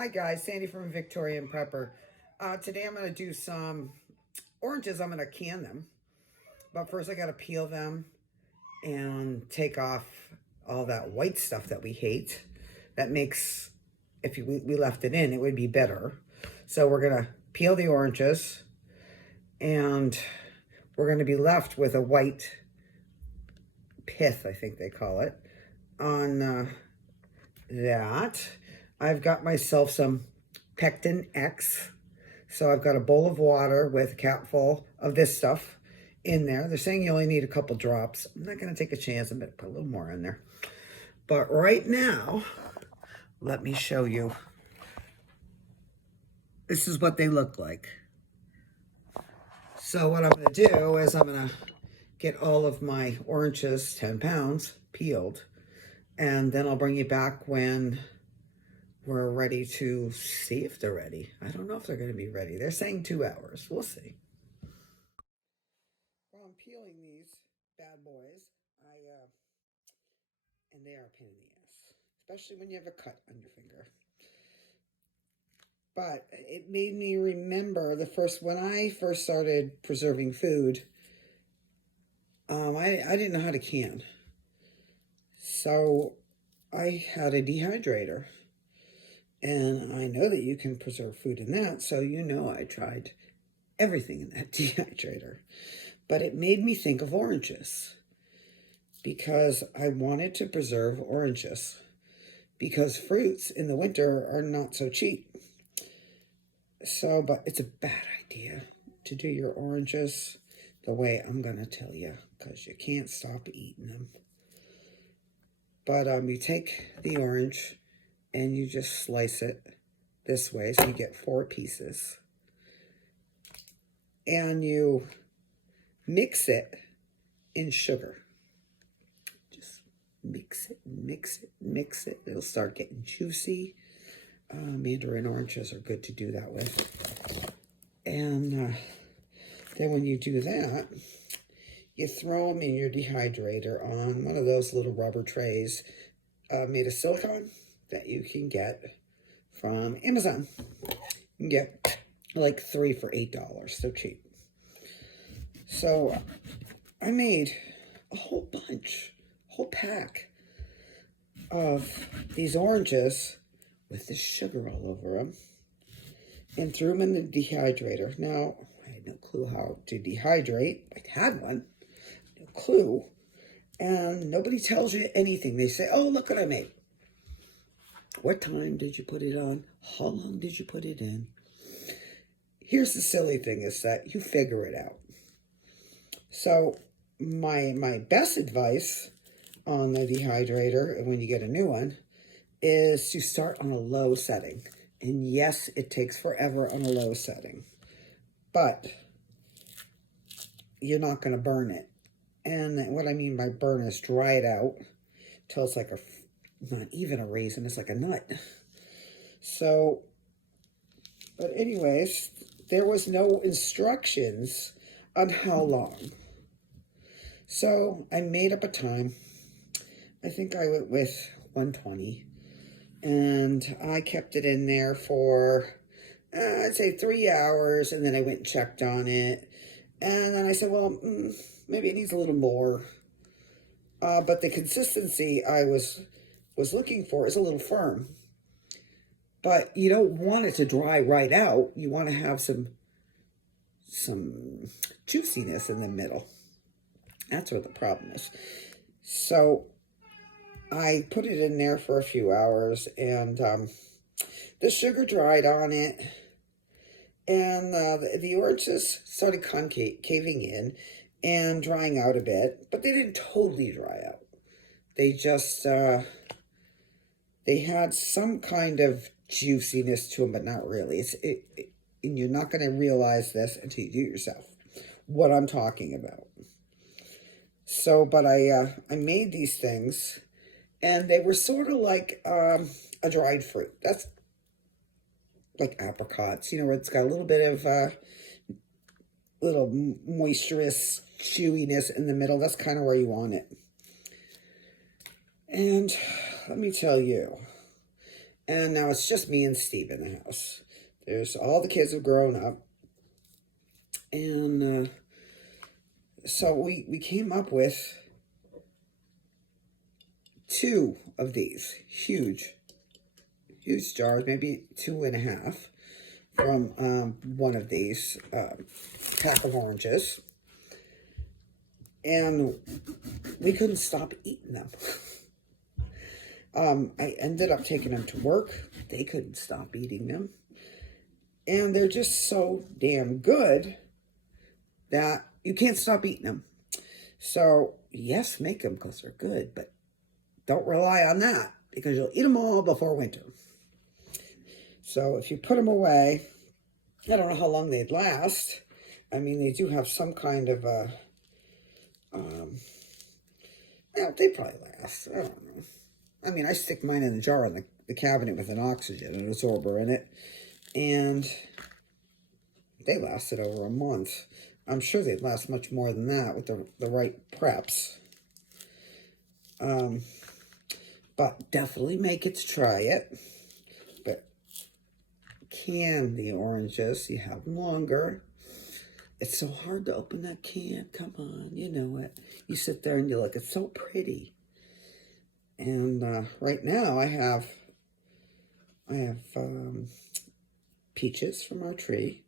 Hi guys, Sandy from Victorian Prepper. Today I'm going to do some oranges. I'm going to can them. But first I got to peel them and take off all that white stuff that we hate. That makes, if we left it in, it would be better. So we're going to peel the oranges and we're going to be left with a white pith, I think they call it, on that. I've got myself some pectin X. So I've got a bowl of water with a cap full of this stuff in there. They're saying you only need a couple drops. I'm not going to take a chance. I'm going to put a little more in there. But right now, let me show you. This is what they look like. So what I'm going to do is I'm going to get all of my oranges, 10 pounds, peeled. And then I'll bring you back when we're ready to see if they're ready. I don't know if they're going to be ready. They're saying 2 hours. We'll see. While I'm peeling these bad boys, and they are a pain in the ass, especially when you have a cut on your finger. But it made me remember when I first started preserving food, I didn't know how to can. So I had a dehydrator. And I know that you can preserve food in that, so I tried everything in that dehydrator. But it made me think of oranges because I wanted to preserve oranges because fruits in the winter are not so cheap. So, but it's a bad idea to do your oranges the way I'm going to tell you because you can't stop eating them. But you take the orange and you just slice it this way, so you get 4 pieces. And you mix it in sugar. Just mix it, mix it, mix it. It'll start getting juicy. Mandarin oranges are good to do that with. And then when you do that, you throw them in your dehydrator on one of those little rubber trays made of silicone that you can get from Amazon. You can get like 3 for $8, so cheap. So I made a whole pack of these oranges with the sugar all over them and threw them in the dehydrator. Now, I had no clue how to dehydrate. I had one, no clue. And nobody tells you anything. They say, oh, look what I made. What time did you put it on? How long did you put it in? Here's the silly thing is that you figure it out. So my best advice on the dehydrator, when you get a new one, is to start on a low setting. And yes, it takes forever on a low setting. But you're not going to burn it. And what I mean by burn is dry it out till it's like not even a raisin, it's like a nut. So, but anyways, there was no instructions on how long. So I made up a time. I think I went with 120. And I kept it in there for, I'd say 3 hours. And then I went and checked on it. And then I said, well, maybe it needs a little more. But the consistency I was looking for is a little firm. But you don't want it to dry right out. You want to have some juiciness in the middle. That's where the problem is. So I put it in there for a few hours, and the sugar dried on it, and the oranges started caving in and drying out a bit, but they didn't totally dry out. They just, they had some kind of juiciness to them, but not really. And you're not going to realize this until you do it yourself, what I'm talking about. So, but I made these things, and they were sort of like a dried fruit. That's like apricots, where it's got a little bit of little moisturous chewiness in the middle. That's kind of where you want it. And let me tell you, And now it's just me and Steve in the house. There's all the kids have grown up. And so we came up with 2 of these huge jars, maybe 2.5 from one of these pack of oranges. And we couldn't stop eating them. I ended up taking them to work. They couldn't stop eating them. And they're just so damn good that you can't stop eating them. So, yes, make them because they're good, but don't rely on that because you'll eat them all before winter. So if you put them away, I don't know how long they'd last. I mean, they do have some kind of a, well, they probably last. I don't know. I mean, I stick mine in a jar in the cabinet with an oxygen absorber in it, and they lasted over a month. I'm sure they'd last much more than that with the right preps. But definitely make it to try it. But can the oranges, you have them longer. It's so hard to open that can. Come on, you know it. You sit there and you look, it's so pretty. And right now I have peaches from our tree,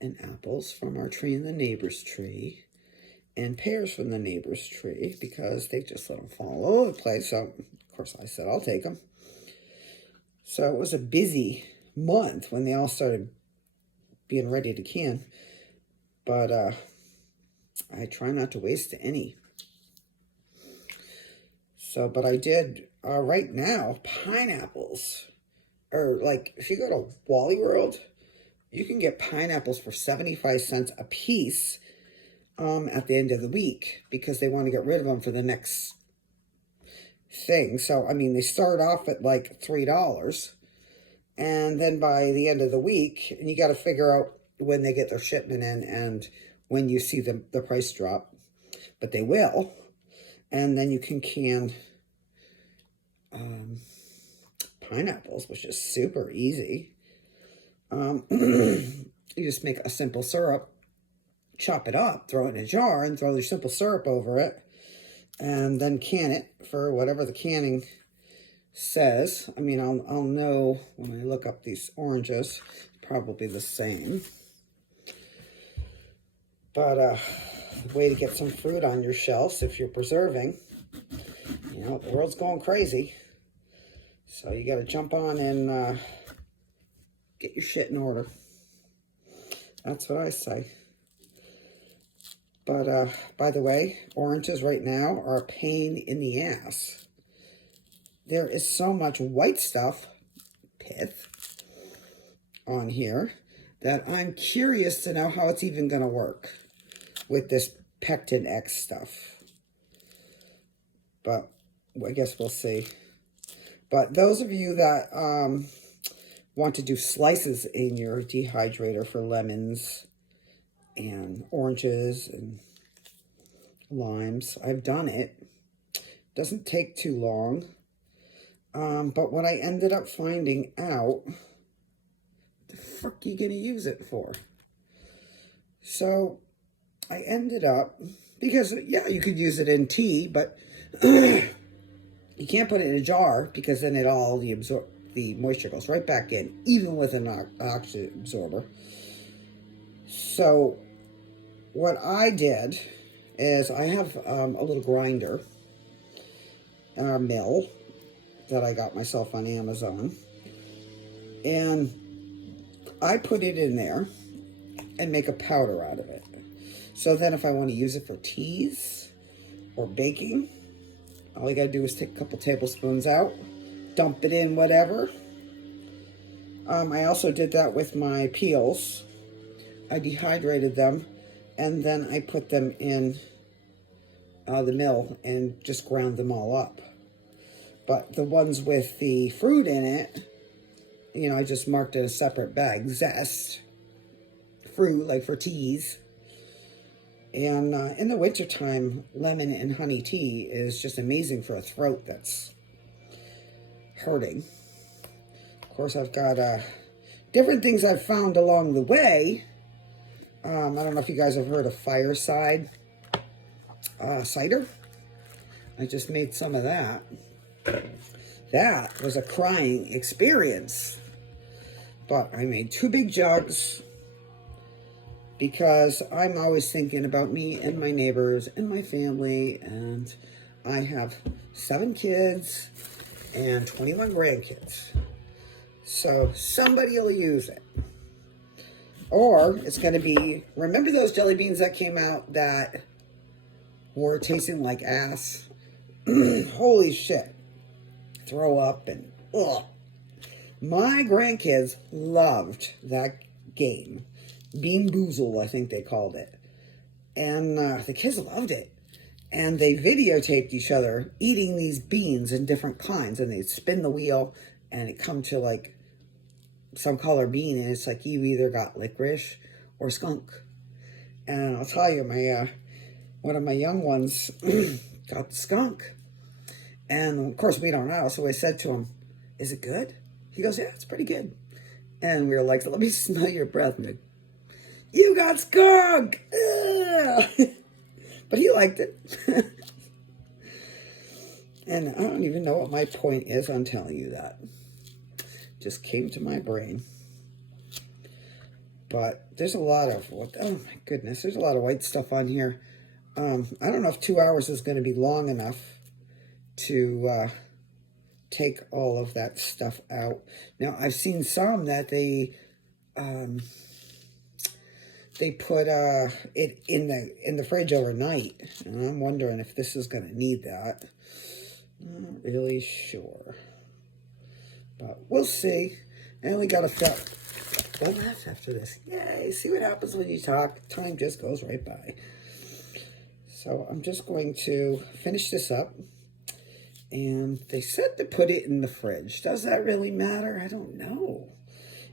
and apples from our tree and the neighbor's tree, and pears from the neighbor's tree, because they just let them fall all over the place. So, of course, I said, I'll take them. So it was a busy month when they all started being ready to can. But I try not to waste any. So, but I did, right now, pineapples. Or, like, if you go to Wally World, you can get pineapples for 75 cents a piece at the end of the week, because they want to get rid of them for the next thing. So, I mean, they start off at like $3, and then by the end of the week, and you got to figure out when they get their shipment in and when you see the price drop, but they will. And then you can can pineapples, which is super easy. You just make a simple syrup, chop it up, throw it in a jar, and throw your simple syrup over it, and then can it for whatever the canning says. I mean, I'll know when I look up these oranges, probably the same. But a way to get some fruit on your shelves if you're preserving. You know, the world's going crazy. So you got to jump on and get your shit in order. That's what I say. But, by the way, oranges right now are a pain in the ass. There is so much white stuff, pith, on here that I'm curious to know how it's even going to work with this pectin X stuff. But I guess we'll see. But those of you that want to do slices in your dehydrator for lemons and oranges and limes, I've done it. Doesn't take too long. But what I ended up finding out, the fuck are you going to use it for? So I ended up, because, yeah, you could use it in tea, but you can't put it in a jar, because then the moisture goes right back in, even with an oxygen absorber. So what I did is I have a little grinder, mill, that I got myself on Amazon. And I put it in there and make a powder out of it. So then if I want to use it for teas or baking, all you got to do is take a couple tablespoons out, dump it in whatever. I also did that with my peels. I dehydrated them, and then I put them in the mill and just ground them all up. But the ones with the fruit in it, you know, I just marked in a separate bag, zest, fruit, like for teas. And in the wintertime, lemon and honey tea is just amazing for a throat that's hurting. course, I've got different things I've found along the way. I don't know if you guys have heard of Fireside cider. I just made some of that. That was a crying experience. But I made 2 big jugs because I'm always thinking about me and my neighbors and my family. And I have 7 kids and 21 grandkids. So somebody will use it. Or it's going to be, remember those jelly beans that came out that were tasting like ass? Holy shit. Throw up and ugh. My grandkids loved that game. Bean Boozle, I think they called it. And the kids loved it. And they videotaped each other eating these beans in different kinds. And they'd spin the wheel and it'd come to like some color bean. And it's like you either got licorice or skunk. And I'll tell you, my one of my young ones got the skunk. And of course we don't know. So I said to him, is it good? He goes, yeah, it's pretty good. And we were like, let me smell your breath. And like, you got skunk. But he liked it. And I don't even know what my point is on telling you that. Just came to my brain. But there's a lot of, oh my goodness, there's a lot of white stuff on here. I don't know if 2 hours is going to be long enough to take all of that stuff out. Now, I've seen some that they put it in the fridge overnight, and I'm wondering if this is going to need that. Not really sure, but we'll see. And we got to fill one left after this. Yay! See what happens when you talk. Time just goes right by. So I'm just going to finish this up. And they said to put it in the fridge. Does that really matter? I don't know.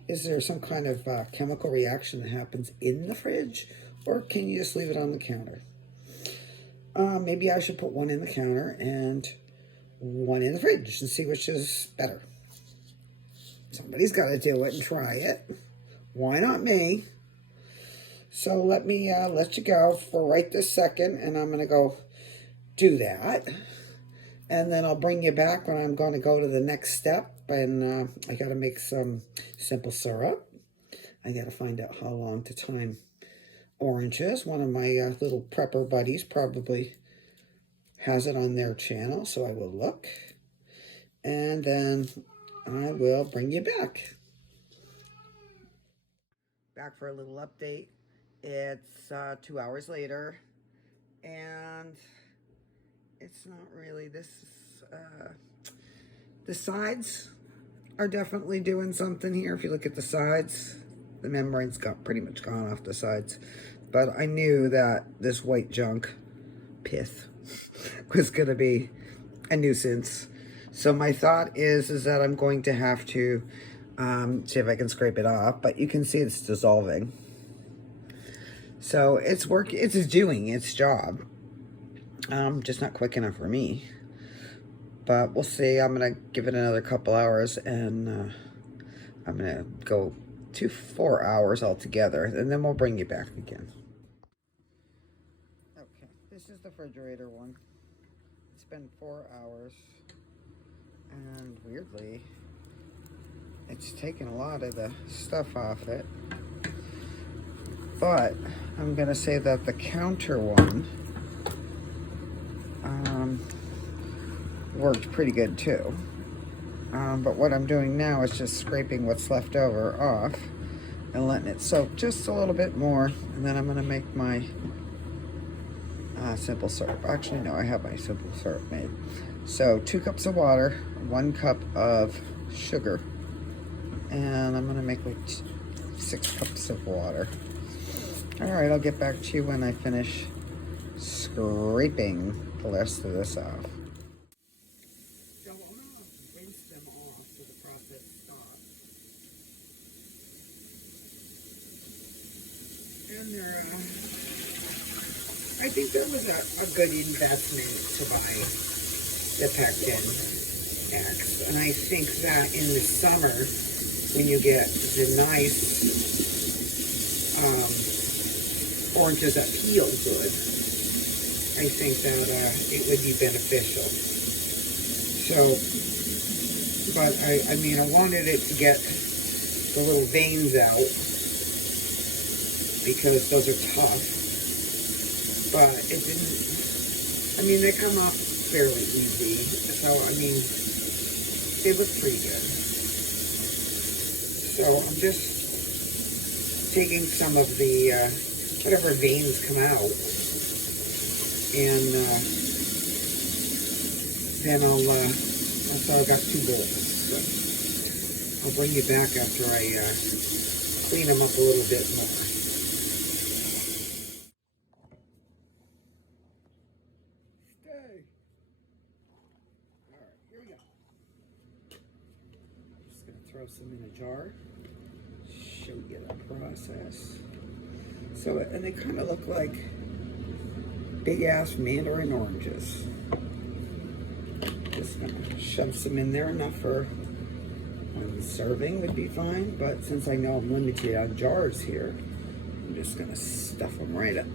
Is there some kind of chemical reaction that happens in the fridge? Or can you just leave it on the counter? Maybe I should put one in the counter and one in the fridge and see which is better. Somebody's got to do it and try it. Why not me? So let me let you go for right this second. And I'm going to go do that. And then I'll bring you back when I'm going to go to the next step. And I got to make some simple syrup. I got to find out how long to time oranges. One of my little prepper buddies probably has it on their channel, so I will look. And then I will bring you back. Back for a little update. It's 2 hours later. And it's not really this. The sides are definitely doing something here. If you look at the sides, the membrane's got pretty much gone off the sides. But I knew that this white junk pith was going to be a nuisance. So my thought is that I'm going to have to see if I can scrape it off. But you can see it's dissolving. So it's doing its job. Just not quick enough for me. But we'll see. I'm going to give it another couple hours, and I'm going to go to 4 hours altogether, and then we'll bring you back again. Okay, this is the refrigerator one. It's been 4 hours, and weirdly, it's taken a lot of the stuff off it. But I'm going to say that the counter one worked pretty good too. But what I'm doing now is just scraping what's left over off and letting it soak just a little bit more, and then I'm going to make my simple syrup. Actually, no, I have my simple syrup made. So 2 cups of water, 1 cup of sugar, and I'm going to make like 6 cups of water. Alright, I'll get back to you when I finish scraping the rest of this off. So I'm going to rinse them off so the process stops. And they're, I think that was a good investment to buy the pectin X. And I think that in the summer, when you get the nice oranges that peel good, I think that it would be beneficial. So, but I mean, I wanted it to get the little veins out because those are tough. But it didn't, I mean, they come off fairly easy. So, I mean, they look pretty good. So I'm just taking some of the, whatever veins come out, and then so I got 2 bowls. So I'll bring you back after I clean them up a little bit more. Stay. All right, here we go. I'm just going to throw some in a jar. Show you the process. So, and they kind of look like big ass mandarin oranges. Just gonna shove some in there, enough for one serving would be fine, but since I know I'm limited on jars here, I'm just gonna stuff them right up.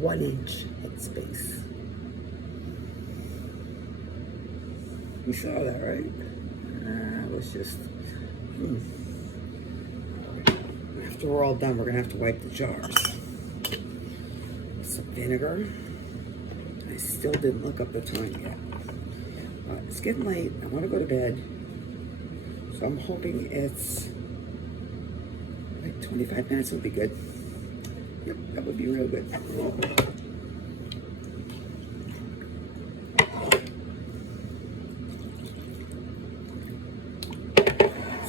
One-inch headspace. You saw that, right? It was just... After we're all done, we're going to have to wipe the jars. Some vinegar. I still didn't look up the time yet. It's getting late. I want to go to bed. So I'm hoping it's... like 25 minutes would be good. Yep, that would be real good.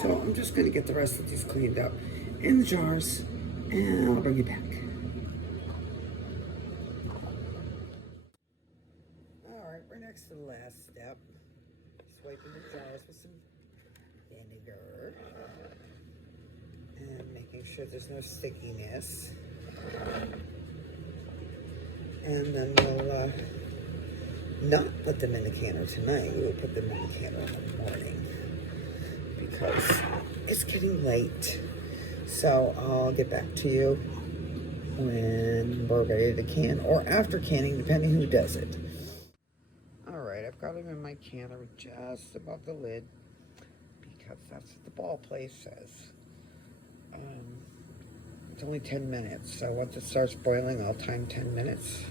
So I'm just going to get the rest of these cleaned up in the jars, and I'll bring you back. All right, we're next to the last step. Just wiping the jars with some vinegar and making sure there's no stickiness. And then we'll not put them in the canner tonight. We'll put them in the canner in the morning because it's getting late. So I'll get back to you when we're ready to can, or after canning, depending who does it. All right, I've got them in my canner just above the lid because that's what the ball place says. It's only 10 minutes, so once it starts boiling, I'll time 10 minutes.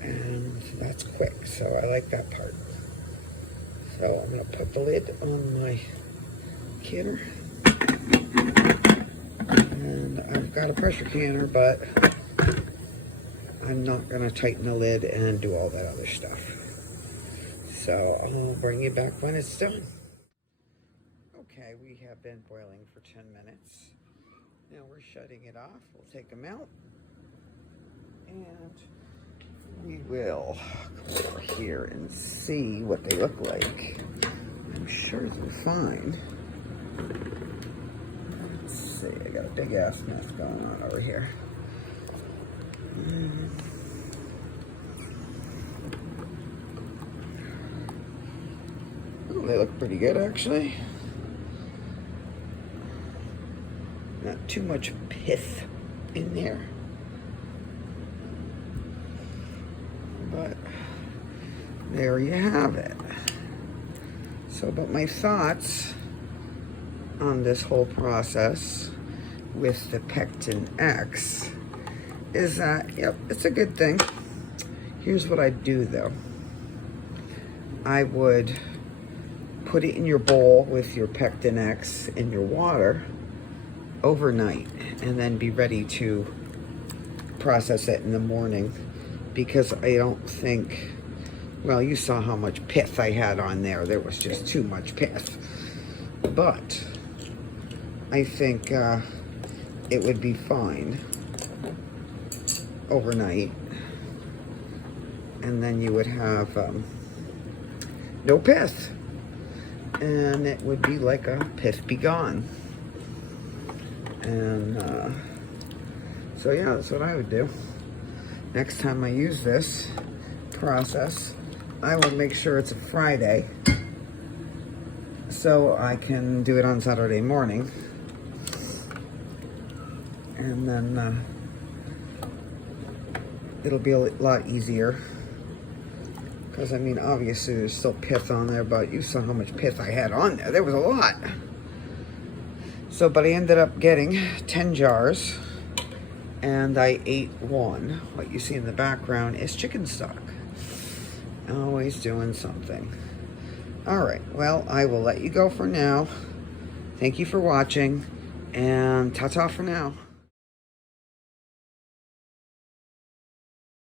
And that's quick, so I like that part. So I'm going to put the lid on my canner. And I've got a pressure canner, but I'm not going to tighten the lid and do all that other stuff. So I'll bring you back when it's done. Okay, we have been boiling for 10 minutes. Now we're shutting it off. We'll take them out. And we will go over here and see what they look like. I'm sure they're fine. Let's see, I got a big ass mess going on over here. Oh, they look pretty good actually. Not too much pith in there. But there you have it. So, but my thoughts on this whole process with the pectin X is that, yep, it's a good thing. Here's what I'd do though. I would put it in your bowl with your pectin X in your water overnight and then be ready to process it in the morning, because I don't think, well, you saw how much pith I had on there. There was just too much pith. But I think it would be fine overnight. And then you would have no pith. And it would be like a pith be gone. And so yeah, that's what I would do. Next time I use this process, I will make sure it's a Friday so I can do it on Saturday morning. And then it'll be a lot easier. Because, I mean, obviously there's still pith on there, but you saw how much pith I had on there. There was a lot. So, but I ended up getting 10 jars, and I ate one. What you see in the background is chicken stock. Always doing something. All right, well, I will let you go for now. Thank you for watching, and ta-ta for now.